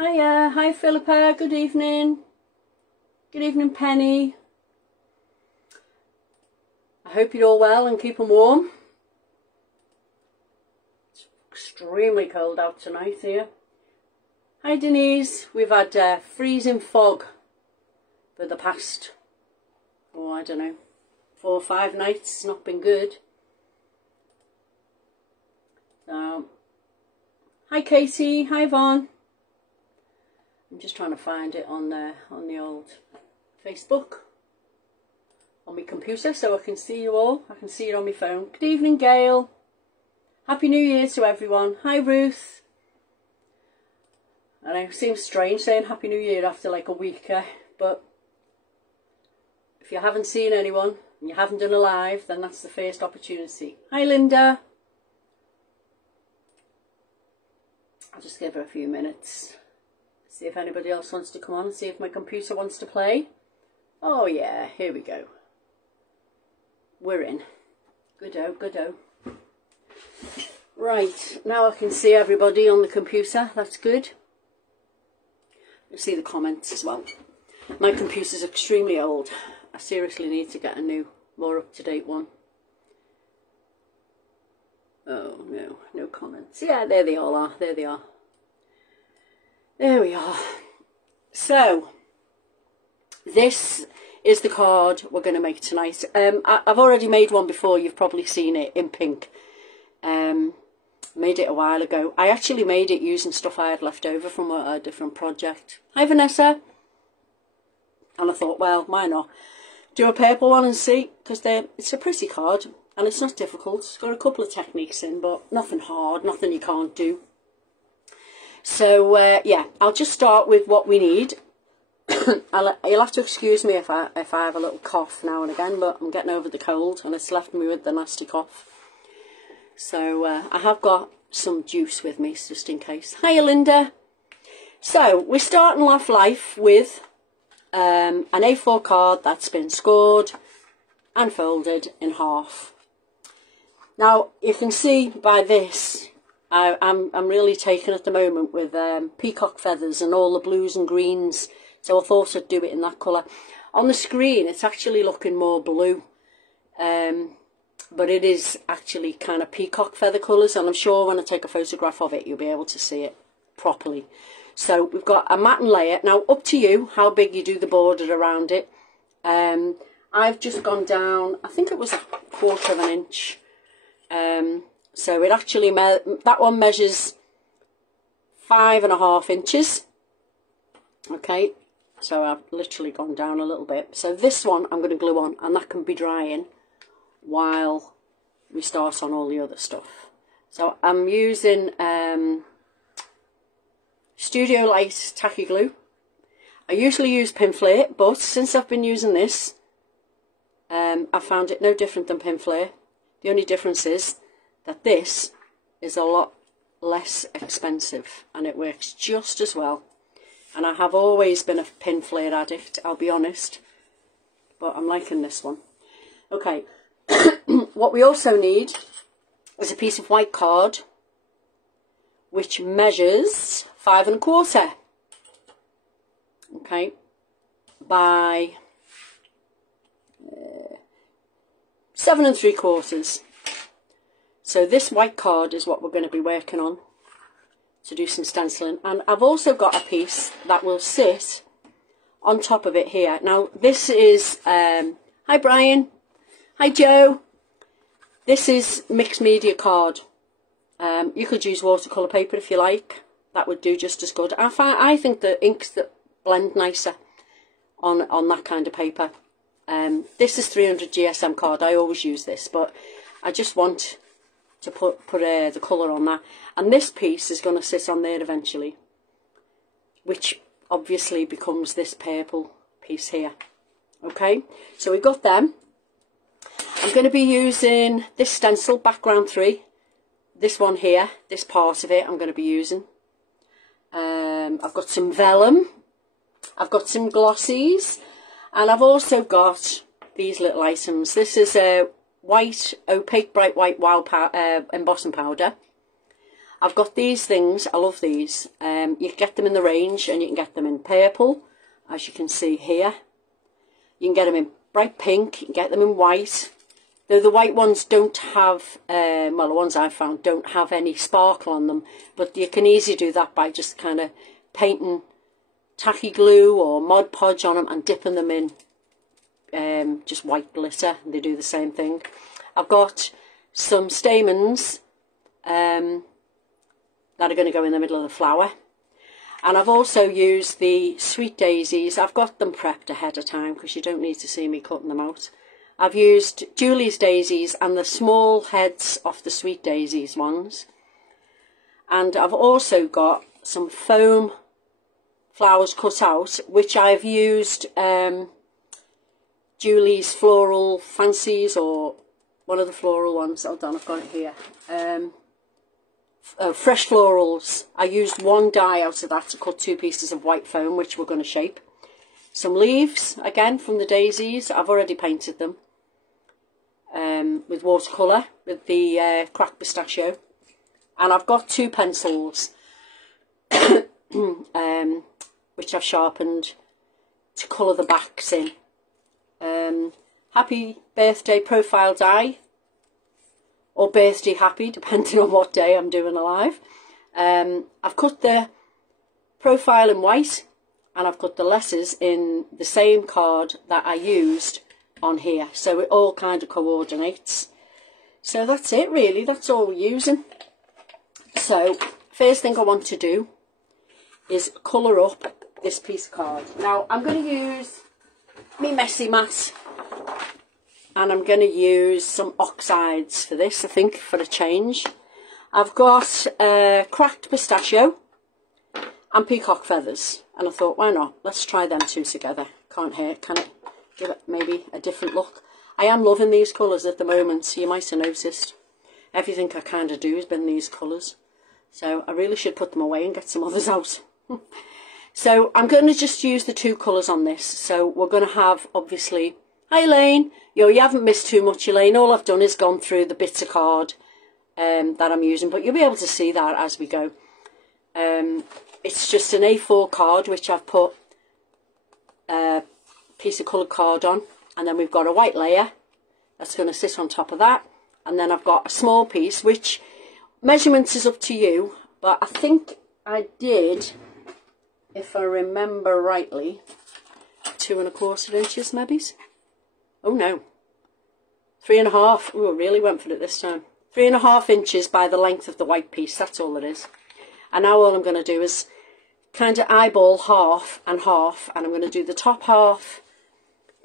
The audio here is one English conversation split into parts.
Hiya, hi Philippa, good evening. Good evening Penny. I hope you're all well and keeping warm. It's extremely cold out tonight here. Hi Denise, we've had freezing fog for the past, oh I don't know, 4 or 5 nights. It's not been good. So, hi Katie, hi Vaughn. I'm just trying to find it on the old Facebook on my computer so I can see you all. I can see it on my phone. Good evening Gail. Happy New Year to everyone. Hi Ruth. I know it seems strange saying Happy New Year after like a week, but if you haven't seen anyone and you haven't done a live, then that's the first opportunity. Hi Linda. I'll just give her a few minutes. See if anybody else wants to come on and see if my computer wants to play. Oh yeah, here we go. We're in. Good-o, good-o. Right, now I can see everybody on the computer. That's good. You'll see the comments as well. My computer's extremely old. I seriously need to get a new, more up-to-date one. Oh no, no comments. Yeah, there they all are. There they are. There we are. So, this is the card we're going to make tonight. I've already made one before. You've probably seen it in pink. Made it a while ago. I actually made it using stuff I had left over from a different project. Hi Vanessa. And I thought, well, why not? Do a purple one and see, because it's a pretty card and it's not difficult. It's got a couple of techniques in, but nothing hard, nothing you can't do. So yeah, I'll just start with what we need. You'll have to excuse me if I have a little cough now and again, but I'm getting over the cold and it's left me with the nasty cough. So I have got some juice with me just in case. Hiya Linda. So we're starting off life with an A4 card that's been scored and folded in half. Now you can see by this I'm really taken at the moment with peacock feathers and all the blues and greens, so I thought I'd do it in that colour. On the screen it's actually looking more blue, but it is actually kind of peacock feather colours, and I'm sure when I take a photograph of it you'll be able to see it properly. So we've got a matte layer. Now up to you how big you do the border around it. I've just gone down, I think it was 1/4 of an inch. So it actually, that one measures 5.5 inches. Okay, so I've literally gone down a little bit. So this one I'm going to glue on, and that can be drying while we start on all the other stuff. So I'm using Studio Light tacky glue. I usually use pin flare, but since I've been using this, I found it no different than pin flare. The only difference is that this is a lot less expensive and it works just as well. And I have always been a pin flare addict, I'll be honest, but I'm liking this one. Okay, what we also need is a piece of white card which measures 5.25, okay, by 7.75. So this white card is what we're going to be working on to do some stenciling. And I've also got a piece that will sit on top of it here. Now this is, hi Brian, hi Joe. This is mixed media card. You could use watercolour paper if you like. That would do just as good. I think the inks that blend nicer on that kind of paper. This is 300 GSM card. I always use this, but I just want to put the colour on that, and this piece is going to sit on there eventually, which obviously becomes this purple piece here. Okay, so we've got them. I'm going to be using this stencil, background 3, this one here, this part of it I'm going to be using. I've got some vellum, I've got some glossies, and I've also got these little items. This is a white, opaque, bright white wild embossing powder. I've got these things. I love these. You can get them in the range, and you can get them in purple, as you can see here. You can get them in bright pink. You can get them in white. Though the white ones don't have, well, the ones I've found don't have any sparkle on them. But you can easily do that by just kind of painting tacky glue or Mod Podge on them and dipping them in just white glitter. They do the same thing. I've got some stamens that are going to go in the middle of the flower. And I've also used the sweet daisies. I've got them prepped ahead of time because you don't need to see me cutting them out. I've used Julie's daisies and the small heads off the sweet daisies ones. And I've also got some foam flowers cut out, which I've used Julie's Floral Fancies, or one of the floral ones. Hold on, I've got it here. Fresh Florals. I used one die out of that to cut 2 pieces of white foam, which we're going to shape. Some leaves, again, from the daisies. I've already painted them with watercolour, with the cracked pistachio. And I've got 2 pencils, which I've sharpened to colour the backs in. Happy Birthday Profile Die, or Birthday Happy, depending on what day I'm doing a live. I've cut the profile in white, and I've cut the letters in the same card that I used on here, so it all kind of coordinates. So that's it really, that's all we're using. So first thing I want to do is colour up this piece of card. Now I'm going to use my messy mat, and I'm going to use some oxides for this, I think, for a change. I've got cracked pistachio and peacock feathers, and I thought, why not? Let's try them 2 together. Can't hurt, can it? Give it maybe a different look. I am loving these colours at the moment, you might have noticed. Everything I kind of do has been these colours. So I really should put them away and get some others out. So I'm going to just use the 2 colours on this. So we're going to have, obviously, hi Elaine, you haven't missed too much, Elaine. All I've done is gone through the bits of card that I'm using, but you'll be able to see that as we go. It's just an A4 card which I've put a piece of coloured card on, and then we've got a white layer that's going to sit on top of that, and then I've got a small piece, which measurements is up to you, but I think I did, if I remember rightly, 2 1/4 inches maybe. Oh no, 3 1/2. Oh, I really went for it this time. 3 1/2 inches by the length of the white piece, that's all it is. And now all I'm going to do is kind of eyeball half and half, and I'm going to do the top half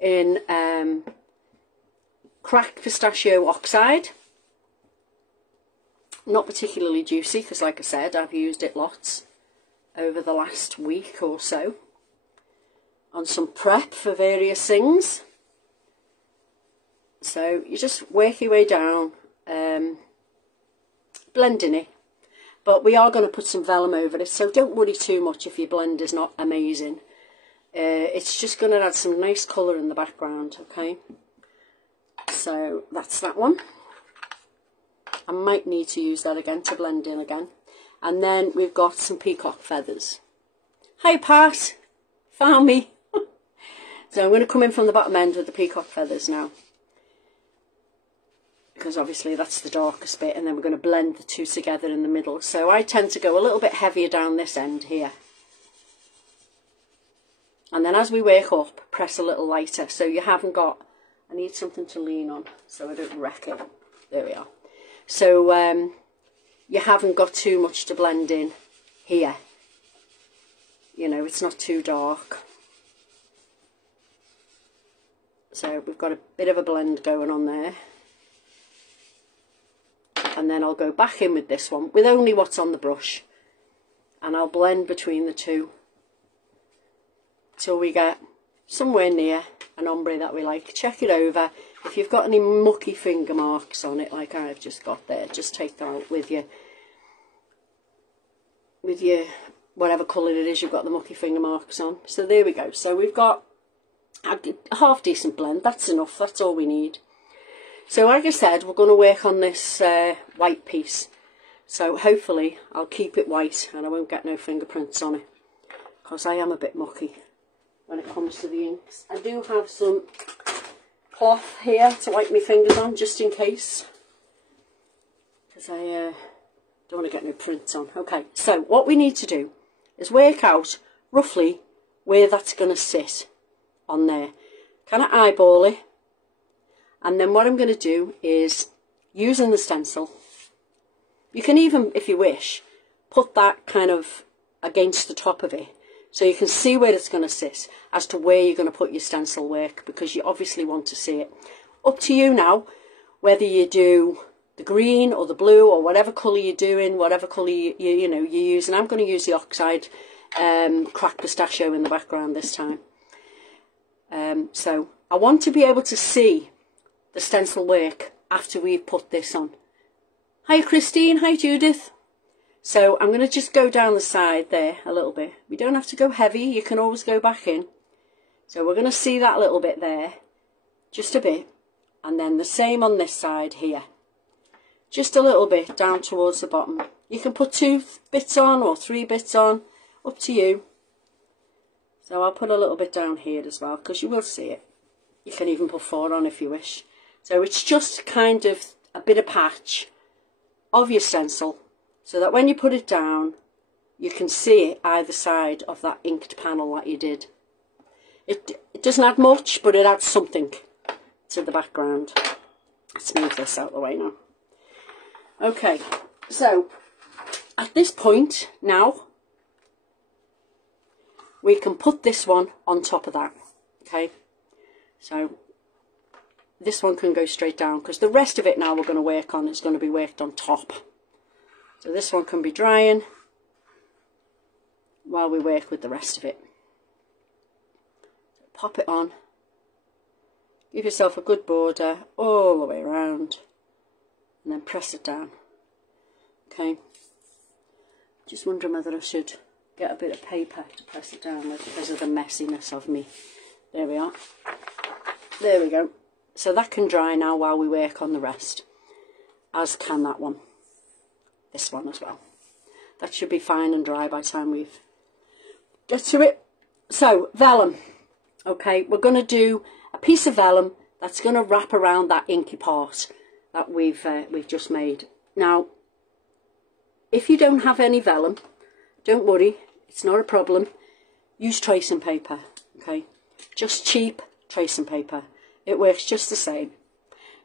in cracked pistachio oxide. Not particularly juicy because, like I said, I've used it lots over the last week or so on some prep for various things. So you just work your way down, blending it. But we are going to put some vellum over it, so don't worry too much if your blend is not amazing. It's just going to add some nice colour in the background, okay? So that's that one. I might need to use that again to blend in again. And then we've got some peacock feathers. Hi Pat, found me. So I'm going to come in from the bottom end with the peacock feathers now, because obviously that's the darkest bit, and then we're going to blend the 2 together in the middle. So I tend to go a little bit heavier down this end here, and then as we work up, press a little lighter, so you haven't got, I need something to lean on so I don't wreck it. There we are. So you haven't got too much to blend in here, you know, it's not too dark. So we've got a bit of a blend going on there. And then I'll go back in with this one with only what's on the brush, and I'll blend between the 2 till we get somewhere near an ombre that we like. Check it over. If you've got any mucky finger marks on it like I've just got there, just take that out with your whatever colour it is you've got the mucky finger marks on. So there we go. So we've got a half decent blend. That's enough. That's all we need. So like I said, we're going to work on this white piece. So hopefully I'll keep it white and I won't get no fingerprints on it, because I am a bit mucky when it comes to the inks. I do have some cloth here to wipe my fingers on, just in case, because I don't want to get no prints on. Okay, so what we need to do is work out roughly where that's going to sit on there. Kind of eyeball it, and then what I'm going to do is, using the stencil, you can even, if you wish, put that kind of against the top of it, so you can see where it's going to sit, as to where you're going to put your stencil work, because you obviously want to see it. Up to you now, whether you do the green or the blue or whatever colour you're doing, whatever colour you use. And I'm going to use the Oxide cracked pistachio in the background this time. So I want to be able to see the stencil work after we've put this on. Hi Christine, hi Judith. So I'm going to just go down the side there a little bit. We don't have to go heavy, you can always go back in. So we're going to see that little bit there, just a bit. And then the same on this side here. Just a little bit down towards the bottom. You can put 2 bits on or 3 bits on, up to you. So I'll put a little bit down here as well, because you will see it. You can even put 4 on if you wish. So it's just kind of a bit of patch of your stencil, so that when you put it down, you can see it either side of that inked panel that you did. It doesn't add much, but it adds something to the background. Let's move this out of the way now. Okay, so at this point now, we can put this one on top of that. Okay, so this one can go straight down, because the rest of it now we're going to work on is going to be worked on top. So this one can be drying while we work with the rest of it. Pop it on, give yourself a good border all the way around, and then press it down. Okay, just wondering whether I should get a bit of paper to press it down with, because of the messiness of me. There we are. There we go. So that can dry now while we work on the rest, as can that one. This one as well. That should be fine and dry by the time we get to it. So vellum. Okay, we're going to do a piece of vellum that's going to wrap around that inky part that we've just made. Now, if you don't have any vellum, don't worry, it's not a problem. Use tracing paper. Okay, just cheap tracing paper. It works just the same.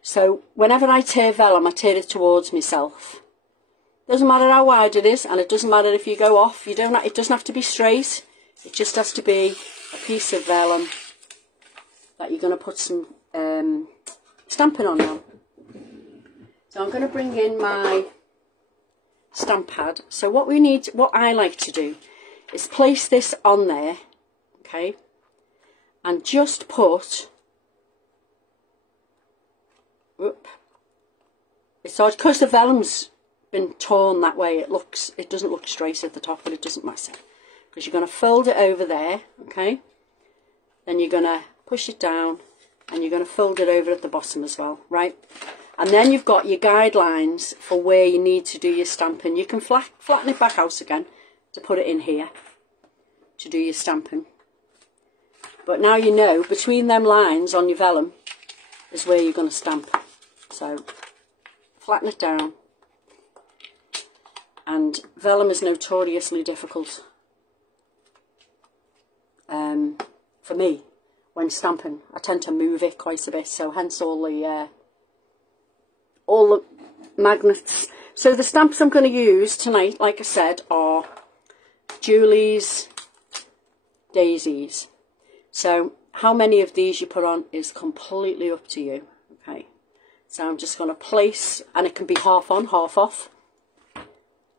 So whenever I tear vellum, I tear it towards myself. Doesn't matter how wide it is, and it doesn't matter if you go off. It doesn't have to be straight. It just has to be a piece of vellum that you're going to put some stamping on now. So I'm going to bring in my stamp pad. So what I like to do is place this on there, okay, and just put. It's odd because the vellum's been torn that way. It doesn't look straight at the top, but it doesn't matter, because you're going to fold it over there, okay. Then you're going to push it down, and you're going to fold it over at the bottom as well, right? And then you've got your guidelines for where you need to do your stamping. You can flatten it back out again to put it in here to do your stamping. But now you know between them lines on your vellum is where you're going to stamp. So flatten it down. And vellum is notoriously difficult for me when stamping. I tend to move it quite a bit, so hence all the magnets. So the stamps I'm going to use tonight, like I said, are Julie's Daisies. So how many of these you put on is completely up to you. Okay, so I'm just going to place, and it can be half on, half off.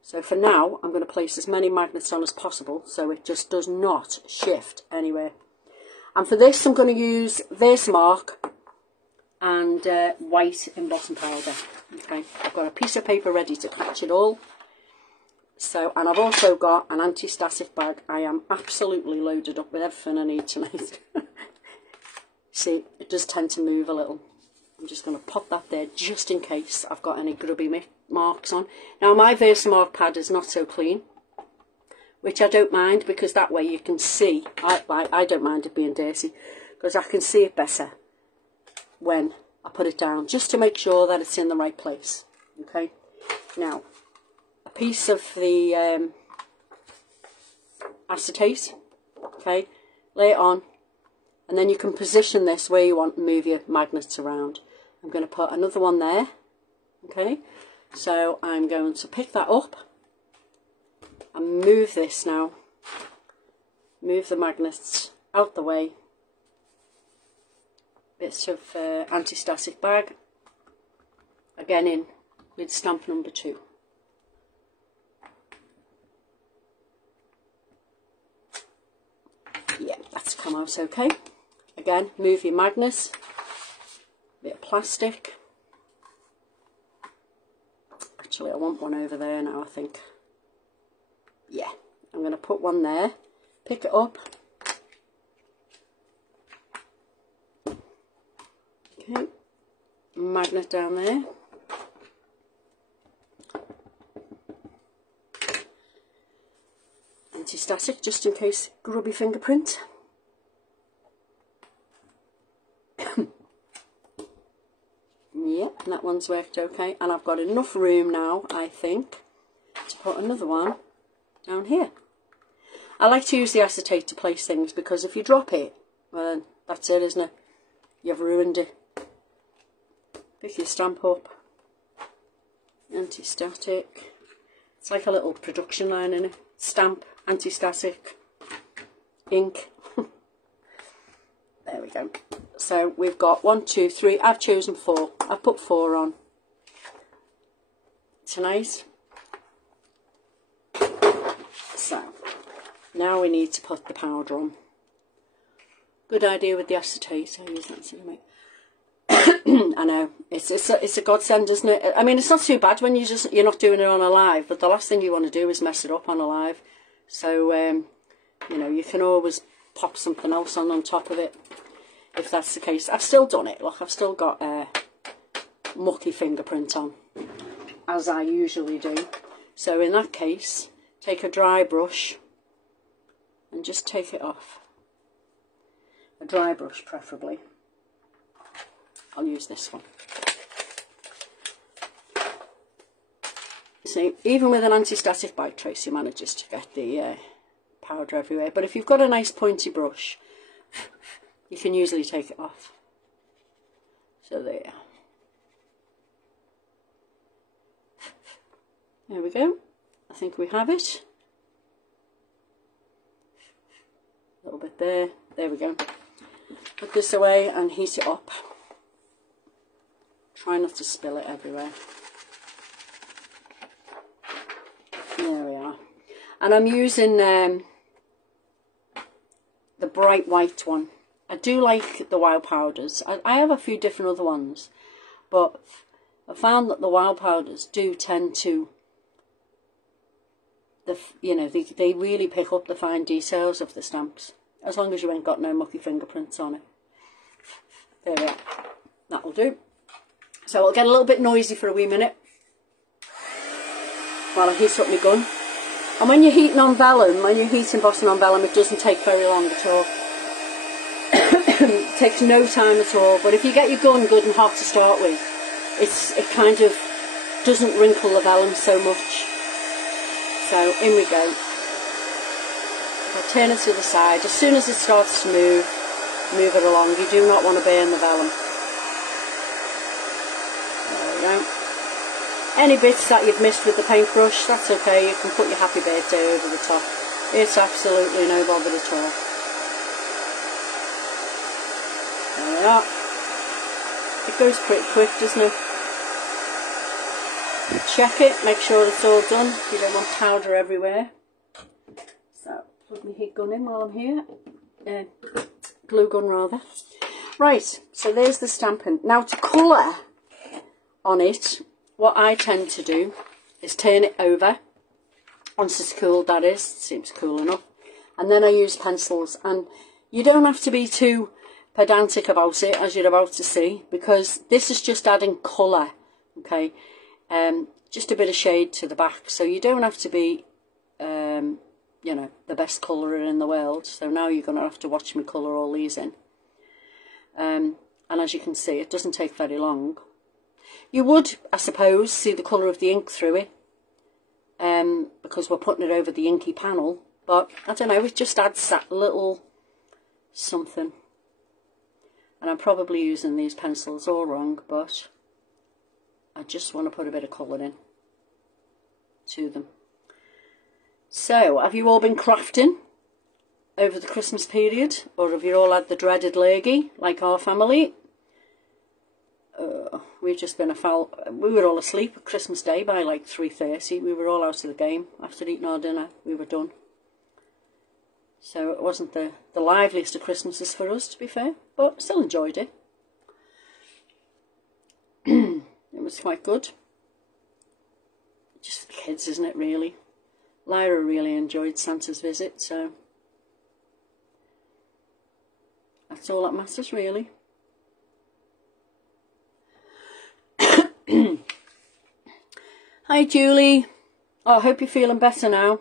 So for now, I'm going to place as many magnets on as possible, so it just does not shift anywhere. And for this, I'm going to use Versamark and white embossing powder. Okay, I've got a piece of paper ready to catch it all. So, and I've also got an anti-static bag. I am absolutely loaded up with everything I need tonight. See, it does tend to move a little. I'm just going to pop that there just in case I've got any grubby marks on. Now my Versamark pad is not so clean, which I don't mind, because that way you can see. I don't mind it being dirty, because I can see it better when I put it down, just to make sure that it's in the right place. Okay, now a piece of the acetate, okay, lay it on, and then you can position this where you want and move your magnets around. I'm going to put another one there, okay, so I'm going to pick that up and move this now, move the magnets out the way, bits of anti-static bag, again in with stamp number 2. Yeah, that's come out okay. Again, move your magnets, bit of plastic. Actually, I want one over there now, I think. Yeah, I'm going to put one there, pick it up. Okay, magnet down there. Anti-static, just in case grubby fingerprint. Yep, that one's worked okay, and I've got enough room now, I think, to put another one down here. I like to use the acetate to place things, because if you drop it, well then that's it, isn't it? You've ruined it. Pick your stamp up, anti-static. It's like a little production line in it. Stamp, anti-static, ink. There we go. So we've got 1, 2, 3. I've chosen 4. I've put 4 on tonight. So now we need to put the powder on. Good idea with the acetate. I use that to make. I know it's a godsend, isn't it? I mean, it's not too bad when you're not doing it on a live, but the last thing you want to do is mess it up on a live. So you know, you can always pop something else on top of it if that's the case. I've still done it. Look, I've still got a mucky fingerprint on, as I usually do. So in that case, take a dry brush and just take it off. A dry brush, preferably. I'll use this one. See, even with an anti-static bag, Tracey manages to get the powder everywhere. But if you've got a nice pointy brush, you can usually take it off. So there. There we go. I think we have it. A little bit there. There we go. Put this away and heat it up. Try not to spill it everywhere. There we are. And I'm using the bright white one. I do like the wild powders. I have a few different other ones, but I found that the wild powders do tend to, you know, they really pick up the fine details of the stamps, as long as you ain't got no mucky fingerprints on it. There we are. That'll do. So it'll get a little bit noisy for a wee minute while I heat up my gun. And when you're heating on vellum, when you're heat embossing on vellum, it doesn't take very long at all. It takes no time at all. But if you get your gun good and hot to start with, it kind of doesn't wrinkle the vellum so much. So in we go. I'll turn it to the side. As soon as it starts to move it along. You do not want to burn the vellum. Any bits that you've missed with the paintbrush, that's okay, you can put your happy birthday over the top. It's absolutely no bother at all. There we are. It goes pretty quick, doesn't it? Check it, make sure it's all done. You don't want powder everywhere. So, put my heat gun in while I'm here. Glue gun rather. Right, so there's the stamping. Now to colour on it, what I tend to do is turn it over once it's cooled, that is. It seems cool enough. And then I use pencils. And you don't have to be too pedantic about it, as you're about to see, because this is just adding colour, okay, just a bit of shade to the back, so you don't have to be, you know, the best colourer in the world. So now you're going to have to watch me colour all these in, and as you can see, it doesn't take very long. You would, I suppose, see the colour of the ink through it, because we're putting it over the inky panel, but I don't know, it just adds that little something. And I'm probably using these pencils all wrong, but I just want to put a bit of colour in to them. So, have you all been crafting over the Christmas period, or have you all had the dreaded lurgy like our family? We've just been we were all asleep at Christmas Day by like 3:30. We were all out of the game after eating our dinner. We were done. So it wasn't the liveliest of Christmases for us, to be fair, but still enjoyed it. It was quite good. Just the kids, isn't it, really? Lyra really enjoyed Santa's visit, so that's all that matters, really. Hi, Julie. Oh, I hope you're feeling better now.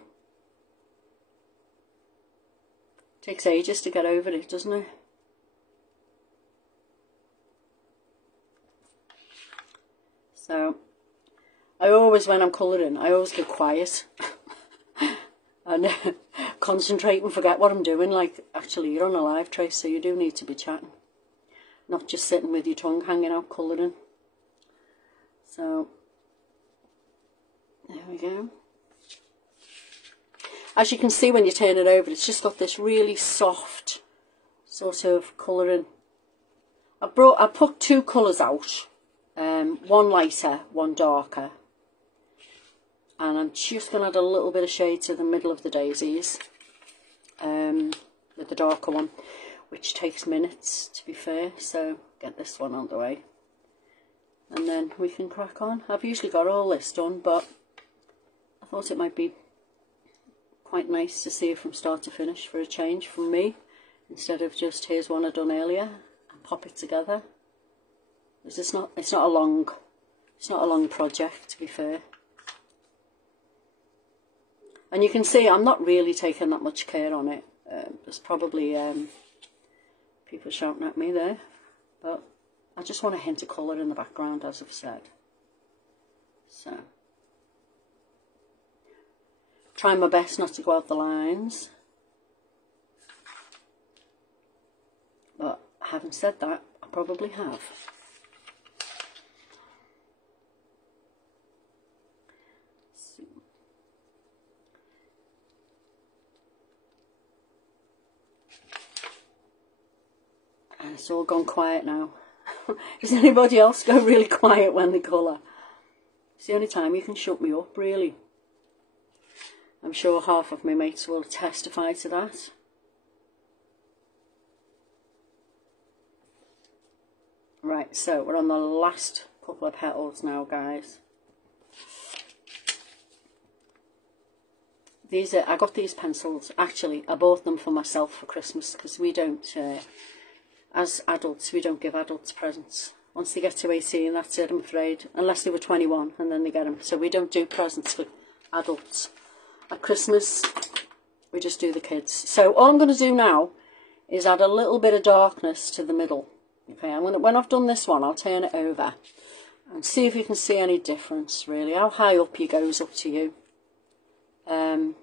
Takes ages to get over it, doesn't it? So, I always, when I'm colouring, I always go quiet and concentrate and forget what I'm doing. Like, actually, you're on a live, Trace, so you do need to be chatting, not just sitting with your tongue hanging out colouring. So, there we go. As you can see when you turn it over, it's just got this really soft sort of colouring. I put two colours out, one lighter, one darker, and I'm just going to add a little bit of shade to the middle of the daisies with the darker one, which takes minutes, to be fair, so get this one on the way and then we can crack on. I've usually got all this done, but I thought it might be quite nice to see it from start to finish for a change from me, instead of just here's one I've done earlier and pop it together. It's not a long project, to be fair. And you can see I'm not really taking that much care on it. There's probably people shouting at me there, but I just want a hint of colour in the background, as I've said. So, trying my best not to go out the lines. But having said that, I probably have. And it's all gone quiet now. Does anybody else go really quiet when they colour? It's the only time you can shut me up, really. I'm sure half of my mates will testify to that. Right, so we're on the last couple of petals now, guys. I got these pencils. Actually, I bought them for myself for Christmas, because we don't, as adults, we don't give adults presents. Once they get to 18, that's it, I'm afraid. Unless they were 21, and then they get them. So we don't do presents for adults. At Christmas, we just do the kids. So all I'm going to do now is add a little bit of darkness to the middle. Okay, when I've done this one, I'll turn it over and see if you can see any difference, really. How high up you go is up to you. And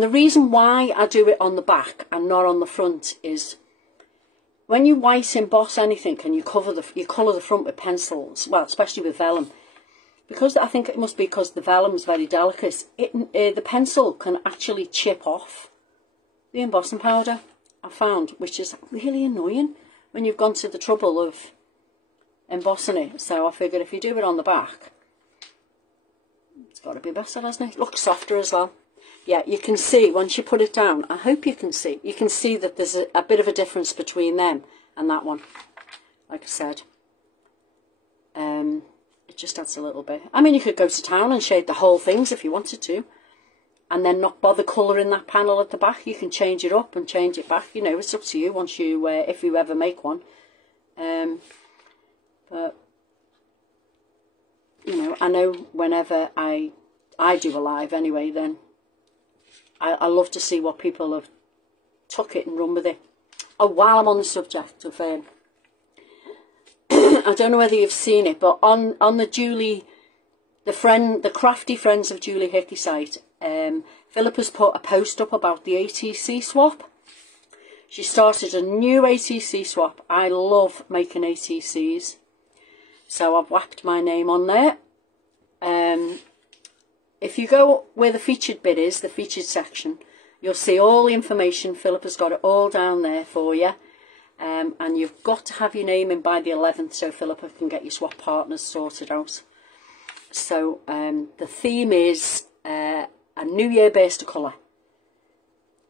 the reason why I do it on the back and not on the front is when you white emboss anything and you colour the front with pencils, well, especially with vellum, because I think it must be because the vellum is very delicate, the pencil can actually chip off the embossing powder, I found, which is really annoying when you've gone to the trouble of embossing it. So I figured if you do it on the back, it's got to be better, hasn't it? Looks softer as well. Yeah, you can see once you put it down, I hope you can see that there's a bit of a difference between them and that one. Like I said, it just adds a little bit. I mean, you could go to town and shade the whole things if you wanted to, and then not bother colouring that panel at the back. You can change it up and change it back. You know, it's up to you once you, if you ever make one. But, you know, I know whenever I do a live anyway, then I love to see what people have took it and run with it. Oh, while I'm on the subject of, I don't know whether you've seen it, but on the Julie, the Crafty Friends of Julie Hickey site, Philippa's put a post up about the ATC swap. She started a new ATC swap. I love making ATCs, so I've whacked my name on there. If you go where the featured bit is, the featured section, you'll see all the information. Philippa's got it all down there for you. And you've got to have your name in by the 11th so Philippa can get your swap partners sorted out. So the theme is a New Year burst of colour.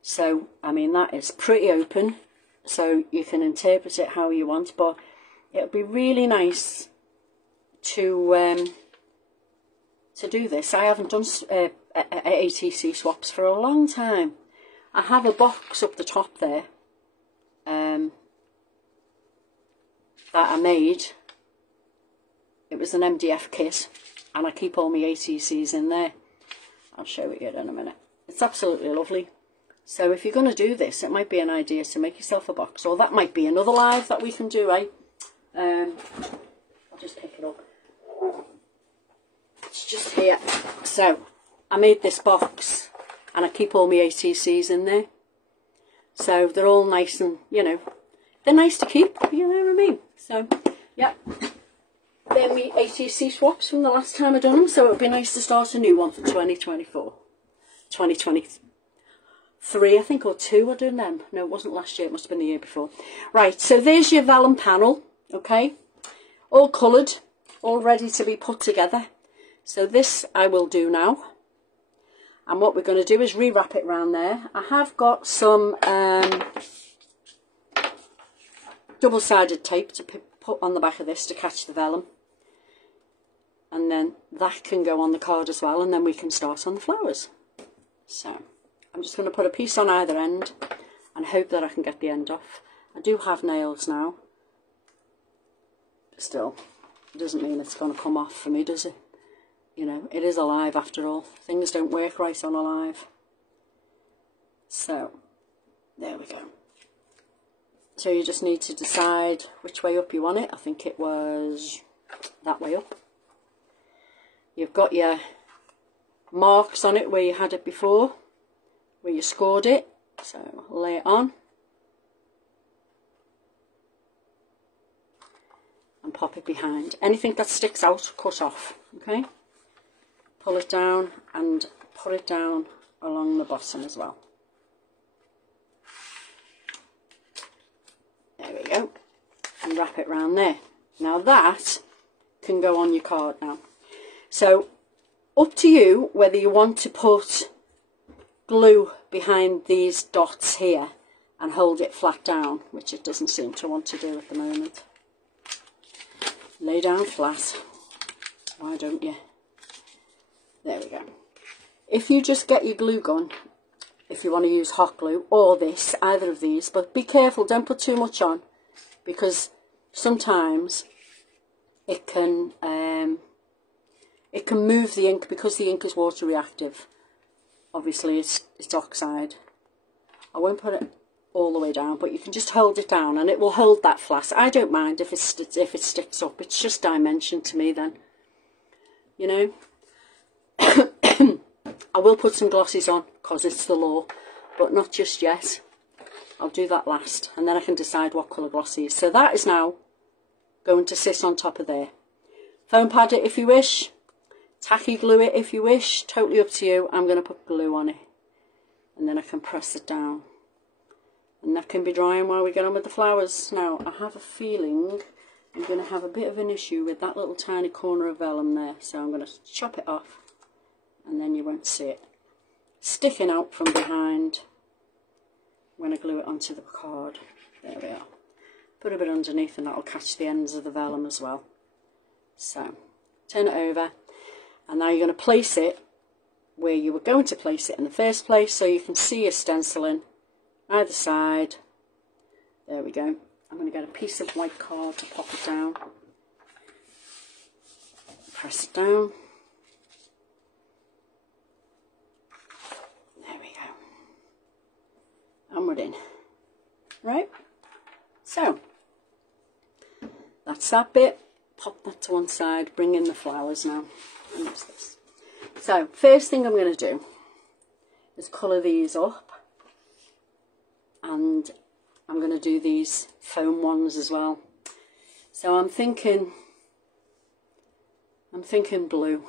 So, I mean, that is pretty open, so you can interpret it how you want, but it'll be really nice to do this. I haven't done ATC swaps for a long time. I have a box up the top there that I made. It was an MDF kit, and I keep all my ATCs in there. I'll show it you in a minute. It's absolutely lovely. So if you're going to do this, it might be an idea to make yourself a box, or that might be another live that we can do, eh? I'll just pick it up. It's just here. So I made this box, and I keep all my ATCs in there. So they're all nice and, you know, they're nice to keep, you know what I mean? So, yeah. They're my ATC swaps from the last time I done them, so it would be nice to start a new one for 2024. 2023, I think, or 2 I done them. No, it wasn't last year, it must have been the year before. Right, so there's your vellum panel, okay? All coloured, all ready to be put together. So this I will do now. And what we're going to do is rewrap it around there. I have got some double-sided tape to put on the back of this to catch the vellum. And then that can go on the card as well, and then we can start on the flowers. So I'm just going to put a piece on either end and hope that I can get the end off. I do have nails now. But still, it doesn't mean it's going to come off for me, does it? You know, it is alive after all. Things don't work right on alive. So, there we go. So you just need to decide which way up you want it. I think it was that way up. You've got your marks on it where you had it before, where you scored it. So lay it on. And pop it behind. Anything that sticks out, cut off. Okay? Pull it down and put it down along the bottom as well. There we go. And wrap it round there. Now that can go on your card now. So up to you whether you want to put glue behind these dots here and hold it flat down, which it doesn't seem to want to do at the moment. Lay down flat. Why don't you? There we go. If you just get your glue gun, if you want to use hot glue or this, either of these, but be careful, don't put too much on, because sometimes it can move the ink, because the ink is water reactive. Obviously it's oxide. I won't put it all the way down, but you can just hold it down and it will hold that flat. I don't mind if it sticks up. It's just dimension to me then, you know. I will put some glosses on because it's the law, but not just yet. I'll do that last, and then I can decide what colour glossy is. So that is now going to sit on top of there. Foam pad it if you wish, tacky glue it if you wish, totally up to you. I'm going to put glue on it, and then I can press it down. And that can be drying while we get on with the flowers. Now, I have a feeling I'm going to have a bit of an issue with that little tiny corner of vellum there, so I'm going to chop it off. And then you won't see it sticking out from behind when I glue it onto the card. There we are. Put a bit underneath and that'll catch the ends of the vellum as well. So, turn it over, and now you're going to place it where you were going to place it in the first place, so you can see your stenciling either side. There we go. I'm going to get a piece of white card to pop it down. Press it down. There we go. And we're in. Right? So, that's that bit. Pop that to one side. Bring in the flowers now. And what's this? So, first thing I'm going to do is colour these up. And I'm going to do these foam ones as well. So I'm thinking blue.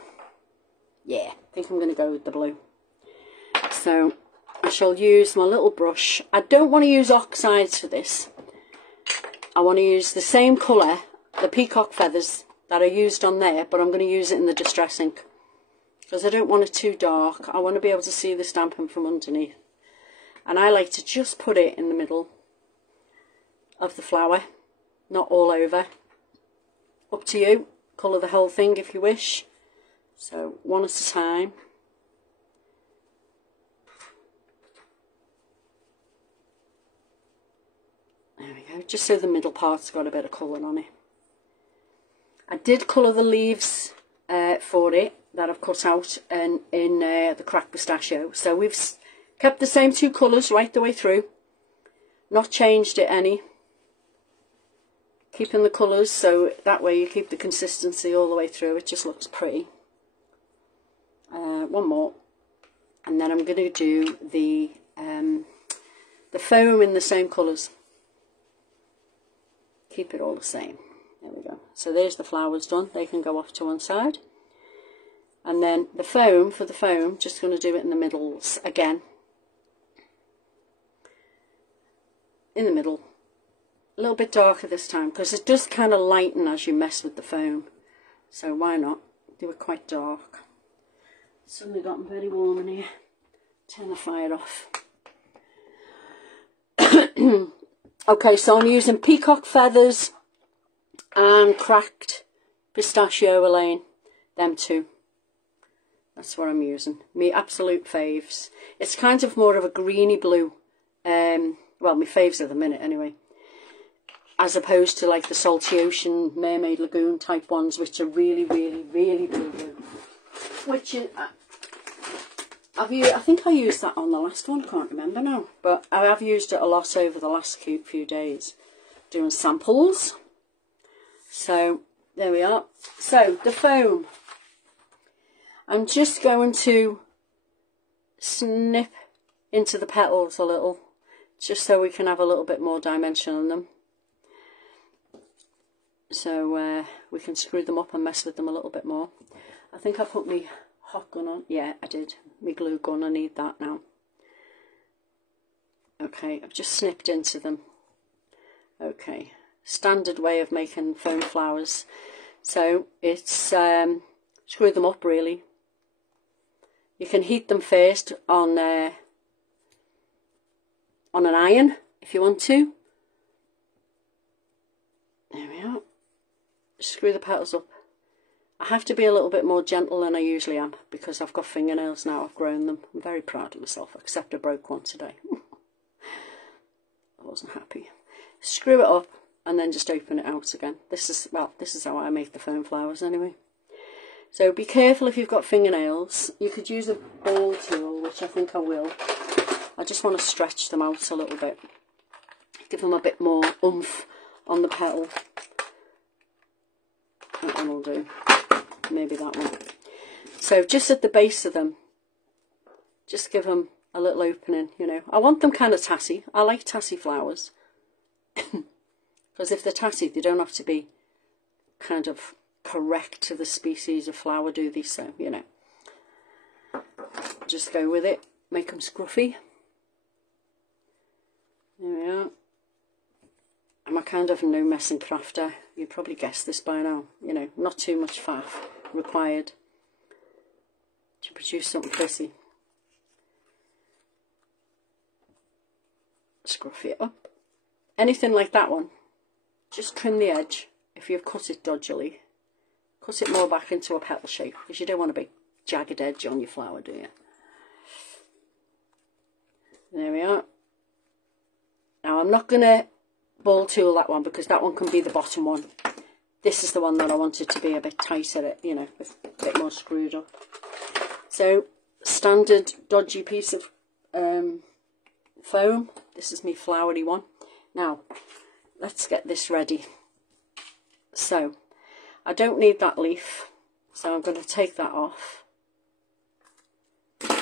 Yeah, I think I'm going to go with the blue. So I shall use my little brush. I don't want to use oxides for this. I want to use the same colour, the peacock feathers that I used on there, but I'm going to use it in the Distress ink. Because I don't want it too dark. I want to be able to see the stamping from underneath. And I like to just put it in the middle of the flower, not all over. Up to you. Colour the whole thing if you wish. So one at a time. There we go. Just so the middle part's got a bit of colour on it. I did colour the leaves for it that I've cut out in the cracked pistachio. So we've kept the same two colours right the way through. Not changed it any. Keeping the colours so that way you keep the consistency all the way through. It just looks pretty. One more. And then I'm going to do the foam in the same colours. Keep it all the same. There we go. So there's the flowers done. They can go off to one side. And then the foam, for the foam, just going to do it in the middles again. In the middle. A little bit darker this time, because it does kind of lighten as you mess with the foam. So why not do it quite dark. It's suddenly gotten very warm in here. Turn the fire off. Okay, so I'm using peacock feathers and cracked pistachio Elaine. Them two. That's what I'm using. My absolute faves. It's kind of more of a greeny blue. Well, my faves at the minute anyway. As opposed to like the Salty Ocean, Mermaid Lagoon type ones, which are really, really, really blue. Which is, I think I used that on the last one, I can't remember now. But I have used it a lot over the last few days, doing samples. So, there we are. So, the foam. I'm just going to snip into the petals a little, just so we can have a little bit more dimension on them. So we can screw them up and mess with them a little bit more. I think I put my hot gun on. Yeah, I did. My glue gun, I need that now. Okay, I've just snipped into them. Okay, standard way of making foam flowers. So it's screw them up really. You can heat them first on an iron if you want to. There we are. Screw the petals up. I have to be a little bit more gentle than I usually am because I've got fingernails now. I've grown them. I'm very proud of myself, except I broke one today. I wasn't happy. Screw it up and then just open it out again. This is how I make the foam flowers anyway. So be careful if you've got fingernails. You could use a ball tool, which I think I will. I just want to stretch them out a little bit. Give them a bit more oomph on the petal. That one will do. Maybe that one. So just at the base of them, just give them a little opening, you know. I want them kind of tassy. I like tassy flowers. Because if they're tassy, they don't have to be kind of correct to the species of flower, do they? So, you know. Just go with it. Make them scruffy. There we are. I'm a kind of no messing crafter. You'd probably guess this by now. You know, not too much faff required to produce something pretty. Scruff it up. Anything like that one, just trim the edge if you've cut it dodgily. Cut it more back into a petal shape because you don't want to be jagged edge on your flower, do you? There we are. Now I'm not going to ball tool that one because that one can be the bottom one. This is the one that I wanted to be a bit tighter, you know, a bit more screwed up. So, standard dodgy piece of foam. This is my flowery one. Now, let's get this ready. So, I don't need that leaf, so I'm going to take that off.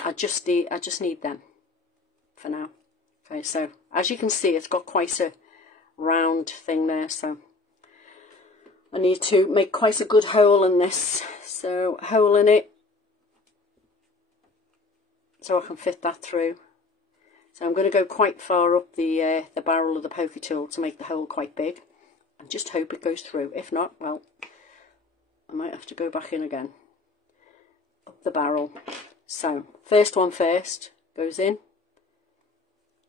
I just need them for now. Okay, so as you can see, it's got quite a round thing there, so I need to make quite a good hole in this. So, hole in it, so I can fit that through. So I'm going to go quite far up the barrel of the poker tool to make the hole quite big, and just hope it goes through. If not, well, I might have to go back in again. Up the barrel. So, first one first, goes in.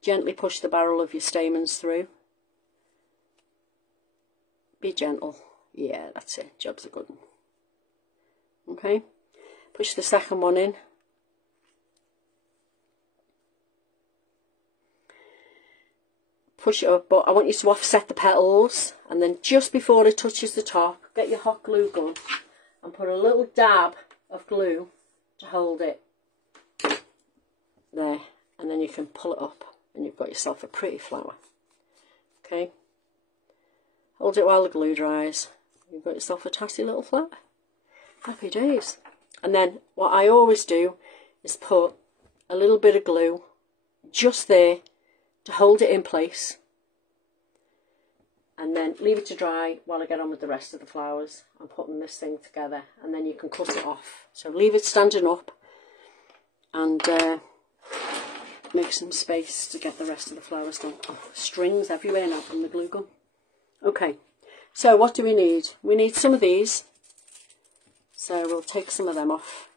Gently push the barrel of your stamens through. Be gentle. Yeah, that's it. Job's a good one. Okay. Push the second one in. Push it up, but I want you to offset the petals, and then just before it touches the top, get your hot glue gun and put a little dab of glue to hold it there, and then you can pull it up and you've got yourself a pretty flower. Okay, hold it while the glue dries, you've got yourself a tatty little flower. Happy days. And then what I always do is put a little bit of glue just there to hold it in place, and then leave it to dry while I get on with the rest of the flowers. I'm putting this thing together, and then you can cut it off. So leave it standing up and make some space to get the rest of the flowers done. Oh, strings everywhere now from the glue gun. Okay, so what do we need? We need some of these, so we'll take some of them off.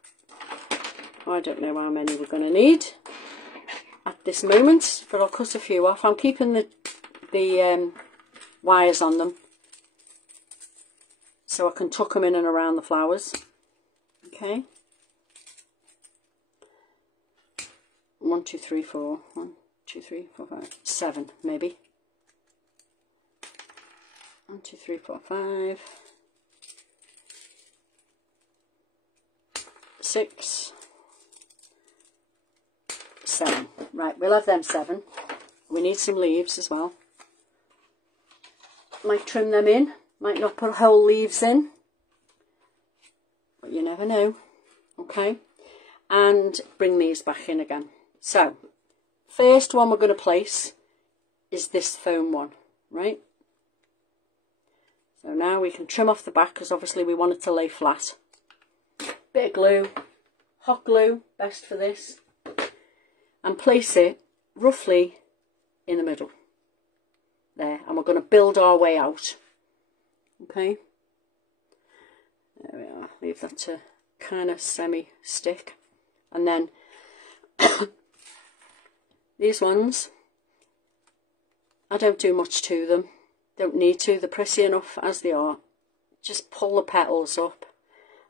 I don't know how many we're going to need at this moment, but I'll cut a few off. I'm keeping the wires on them so I can tuck them in and around the flowers. Okay. 1, 2, 3, 4. 1, 2, 3, 4, 5, 7 maybe. 1, 2, 3, 4, 5, 6, 7. Right, we'll have them 7. We need some leaves as well. Might trim them in, might not put whole leaves in, but you never know. Okay, and bring these back in again. So, first one we're going to place is this foam one, right? So now we can trim off the back, because obviously we want it to lay flat. Bit of glue, hot glue, best for this. And place it roughly in the middle there, and we're going to build our way out. Okay, there we are. Leave that to kind of semi stick, and then these ones, I don't do much to them, don't need to, they're pretty enough as they are. Just pull the petals up,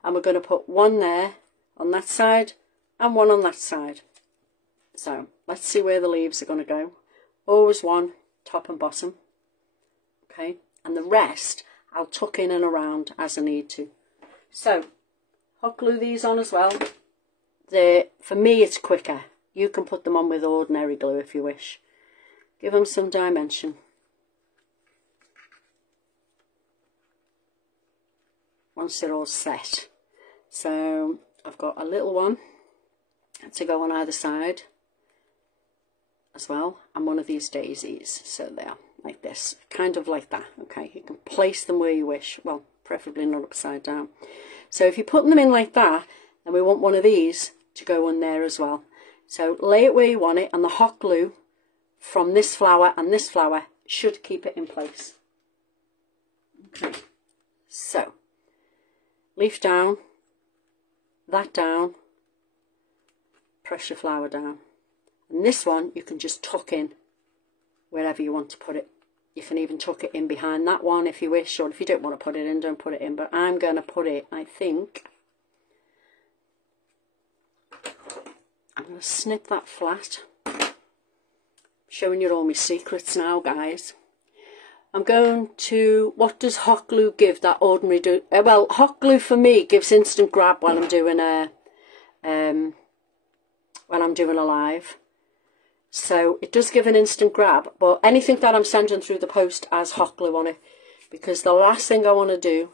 and we're going to put one there on that side and one on that side. So let's see where the leaves are going to go. Always one, top and bottom. Okay, and the rest I'll tuck in and around as I need to. So hot glue these on as well. For me it's quicker. You can put them on with ordinary glue if you wish. Give them some dimension. Once they're all set. So I've got a little one to go on either side as well, and one of these daisies. So they are like this, kind of like that. Okay, you can place them where you wish, well, preferably not upside down. So if you're putting them in like that, then we want one of these to go on there as well. So lay it where you want it, and the hot glue from this flower and this flower should keep it in place. Okay, so leaf down, that down, press your flower down. And this one you can just tuck in wherever you want to put it. You can even tuck it in behind that one if you wish, or if you don't want to put it in, don't put it in. But I'm going to put it, I think, going to snip that flat. Showing you all my secrets now, guys. I'm going to, what does hot glue give that ordinary do? Well, hot glue for me gives instant grab while I'm doing a live. So it does give an instant grab, but anything that I'm sending through the post has hot glue on it, because the last thing I want to do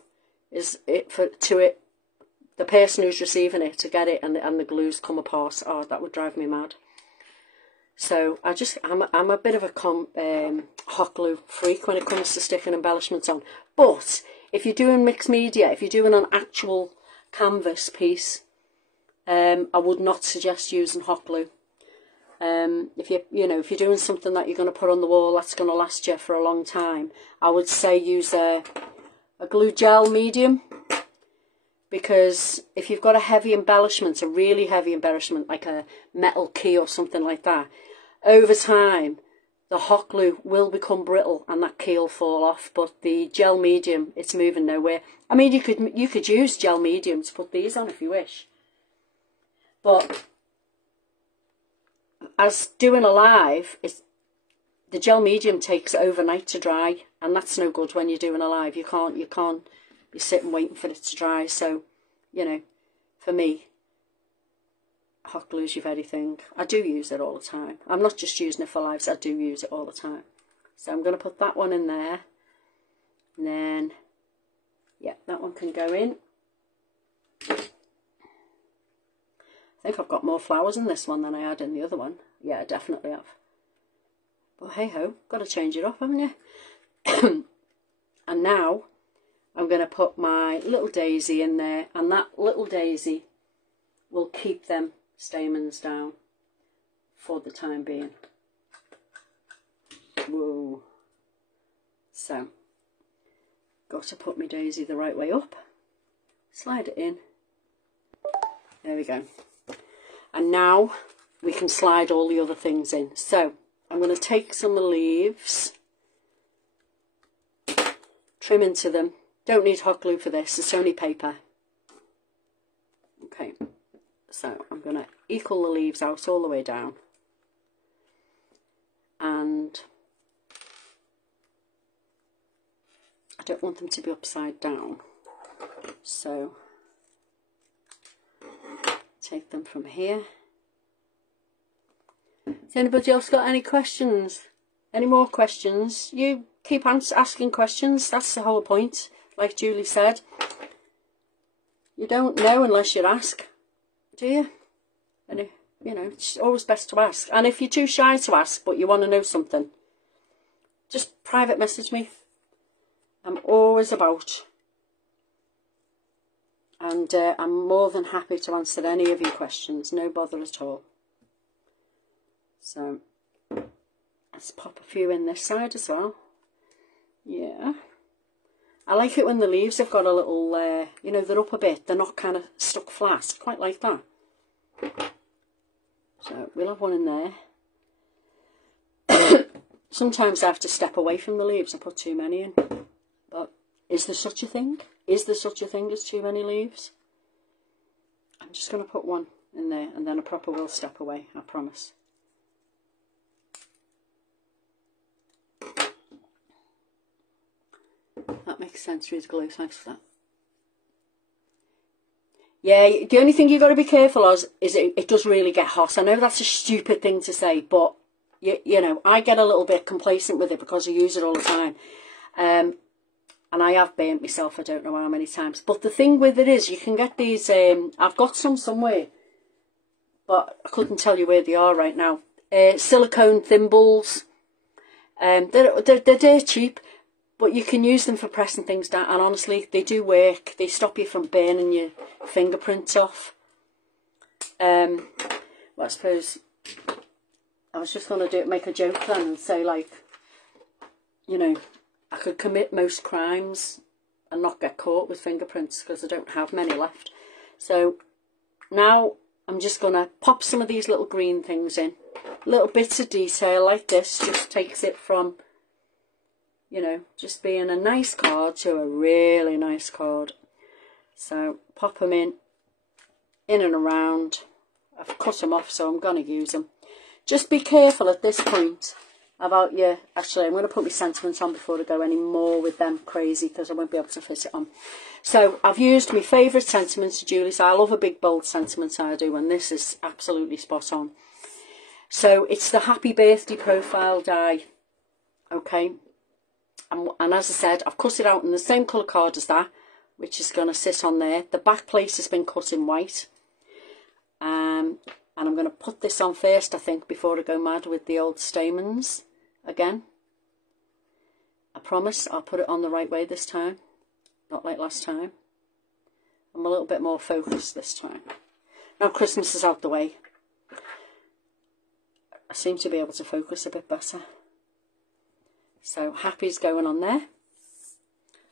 is the person who's receiving it to get it and the glues come apart. Oh, that would drive me mad. So I'm a bit of a hot glue freak when it comes to sticking embellishments on. But if you're doing mixed media, if you're doing an actual canvas piece, I would not suggest using hot glue. If you're doing something that you're going to put on the wall that's going to last you for a long time, I would say use a glue gel medium. Because if you've got a heavy embellishment, a really heavy embellishment, like a metal key or something like that, over time, the hot glue will become brittle and that key will fall off. But the gel medium, it's moving nowhere. I mean, you could use gel medium to put these on if you wish. But as doing a live, the gel medium takes overnight to dry, and that's no good when you're doing a live. You can't be sitting waiting for it to dry. So, you know, for me, hot glue's your very thing. I do use it all the time. I'm not just using it for lives, I do use it all the time. So I'm going to put that one in there. And then, yeah, that one can go in. I think I've got more flowers in this one than I had in the other one. Yeah, I definitely have. But hey ho, got to change it up, haven't you? And now I'm going to put my little daisy in there, and that little daisy will keep them stamens down for the time being. Whoa. So, got to put my daisy the right way up. Slide it in. There we go. And now we can slide all the other things in. So, I'm going to take some leaves, trim into them. Don't need hot glue for this, it's only paper. Okay, so I'm going to equal the leaves out all the way down. And I don't want them to be upside down. So, take them from here. Has anybody else got any questions? Any more questions? You keep asking questions, that's the whole point. Like Julie said, you don't know unless you ask, do you? And you know, it's always best to ask. And if you're too shy to ask, but you want to know something, just private message me. I'm always about. And I'm more than happy to answer any of your questions, no bother at all. So, let's pop a few in this side as well. Yeah. I like it when the leaves have got a little, you know, they're up a bit. They're not kind of stuck flat. Quite like that. So we'll have one in there. Sometimes I have to step away from the leaves. I put too many in. But is there such a thing? Is there such a thing as too many leaves? I'm just going to put one in there and then I proper will step away. I promise. That makes sense with glue, thanks for that. Yeah, the only thing you've got to be careful of is it does really get hot. I know that's a stupid thing to say, but you know, I get a little bit complacent with it because I use it all the time. And I have burnt myself, I don't know how many times. But the thing with it is, you can get these, I've got some somewhere, but I couldn't tell you where they are right now. Silicone thimbles. They're dirt cheap. But you can use them for pressing things down, and honestly, they do work. They stop you from burning your fingerprints off. Well, I suppose I was just going to make a joke then and say, like, you know, I could commit most crimes and not get caught with fingerprints because I don't have many left. So now I'm just going to pop some of these little green things in. Little bits of detail like this just takes it from, you know, just being a nice card to a really nice card. So pop them in and around. I've cut them off, so I'm going to use them. Just be careful at this point about your... Actually, I'm going to put my sentiments on before I go any more with them crazy, because I won't be able to fit it on. So I've used my favourite sentiments, Julie's. I love a big bold sentiment, I do, and this is absolutely spot on. So it's the Happy Birthday profile die, okay? And as I said, I've cut it out in the same colour card as that, which is going to sit on there. The back place has been cut in white. And I'm going to put this on first, I think, before I go mad with the old stamens again. I promise I'll put it on the right way this time, not like last time. I'm a little bit more focused this time. Now Christmas is out the way, I seem to be able to focus a bit better. So Happy's going on there.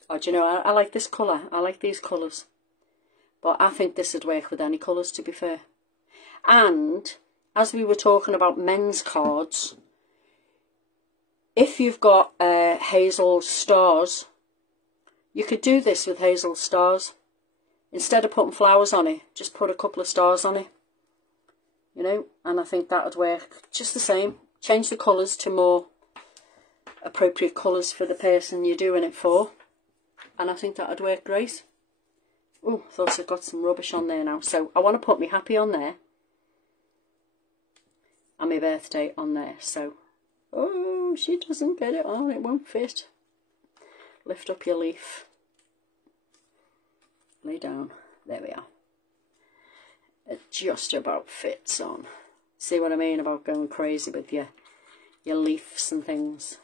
Oh, do you know, I like this colour. I like these colours. But I think this would work with any colours, to be fair. And as we were talking about men's cards, if you've got hazel stars, you could do this with hazel stars. Instead of putting flowers on it, just put a couple of stars on it. You know, and I think that would work just the same. Change the colours to more appropriate colours for the person you're doing it for. And I think that would work great. Oh, I thought I got some rubbish on there now. So I want to put me Happy on there. And my birthday on there. So, oh, she doesn't get it on. It won't fit. Lift up your leaf. Lay down. There we are. It just about fits on. See what I mean about going crazy with your leaves and things.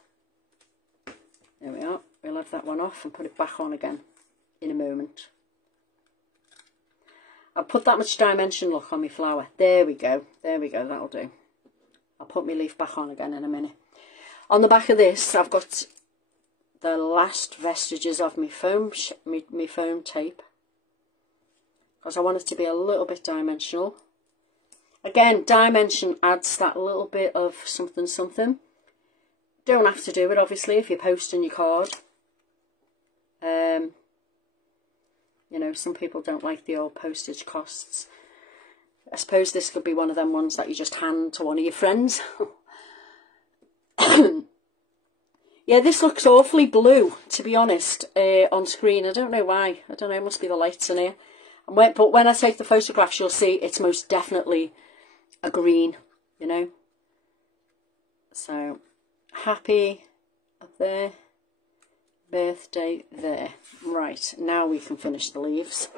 There we are. We'll have that one off and put it back on again in a moment. I'll put that much dimension look on my flower. There we go. There we go. That'll do. I'll put my leaf back on again in a minute. On the back of this, I've got the last vestiges of my foam tape, because I want it to be a little bit dimensional. Again, dimension adds that little bit of something something. Don't have to do it, obviously, if you're posting your card. You know, some people don't like the old postage costs. I suppose this could be one of them ones that you just hand to one of your friends. Yeah, this looks awfully blue, to be honest, on screen. I don't know why. I don't know, it must be the lights in here. But when I take the photographs, you'll see it's most definitely a green, you know. So, Happy up there. Birthday there. Right, now we can finish the leaves.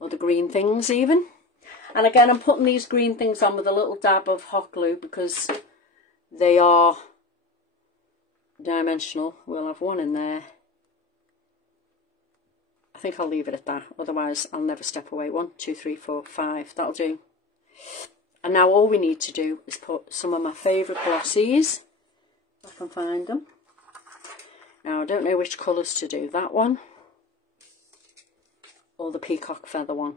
Or the green things even. And again, I'm putting these green things on with a little dab of hot glue because they are dimensional. We'll have one in there. I think I'll leave it at that, otherwise I'll never step away. 1, 2, 3, 4, 5, that'll do. And now all we need to do is put some of my favourite glossies, if I can find them. Now I don't know which colours to do, that one or the peacock feather one.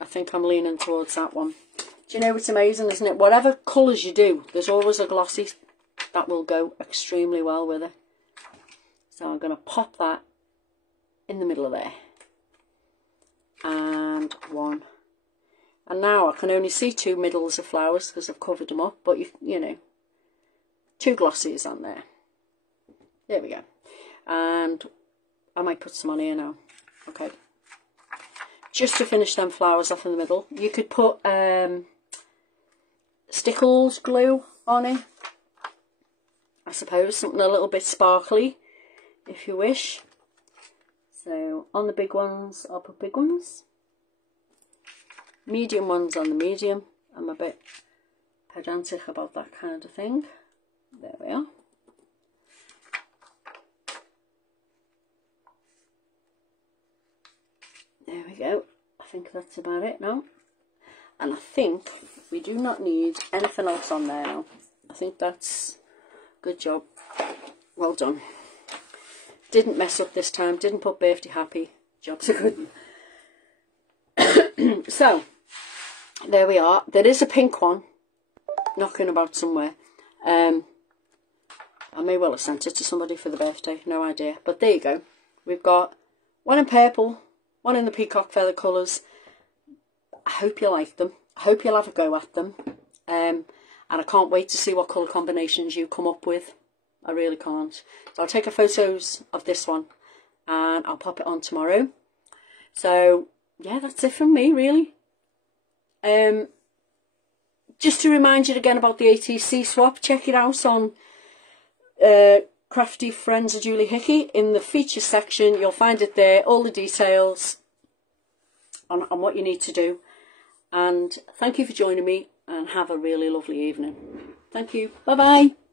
I think I'm leaning towards that one. Do you know, it's amazing, isn't it? Whatever colours you do, there's always a glossy that will go extremely well with it. So I'm going to pop that in the middle of there. And one. And now I can only see 2 middles of flowers because I've covered them up. But, you know, 2 glossies on there. There we go. And I might put some on here now. Okay. Just to finish them flowers off in the middle. You could put Stickles glue on it. I suppose. Something a little bit sparkly, if you wish. So on the big ones, I'll put big ones. Medium ones on the medium. I'm a bit pedantic about that kind of thing. There we are. There we go. I think that's about it now. And I think we do not need anything else on there now. I think that's good job. Well done. Didn't mess up this time. Didn't put birthday happy. Job's a good one. So, there we are. There is a pink one knocking about somewhere. I may well have sent it to somebody for the birthday. No idea. But there you go. We've got one in purple, one in the peacock feather colours. I hope you like them. I hope you'll have a go at them. And I can't wait to see what colour combinations you come up with. I really can't. So I'll take a photos of this one and I'll pop it on tomorrow. So yeah, that's it from me really. Just to remind you again about the ATC swap, check it out on Crafty Friends of Julie Hickey. In the features section, you'll find it there, all the details on what you need to do. And thank you for joining me, and have a really lovely evening. Thank you. Bye-bye.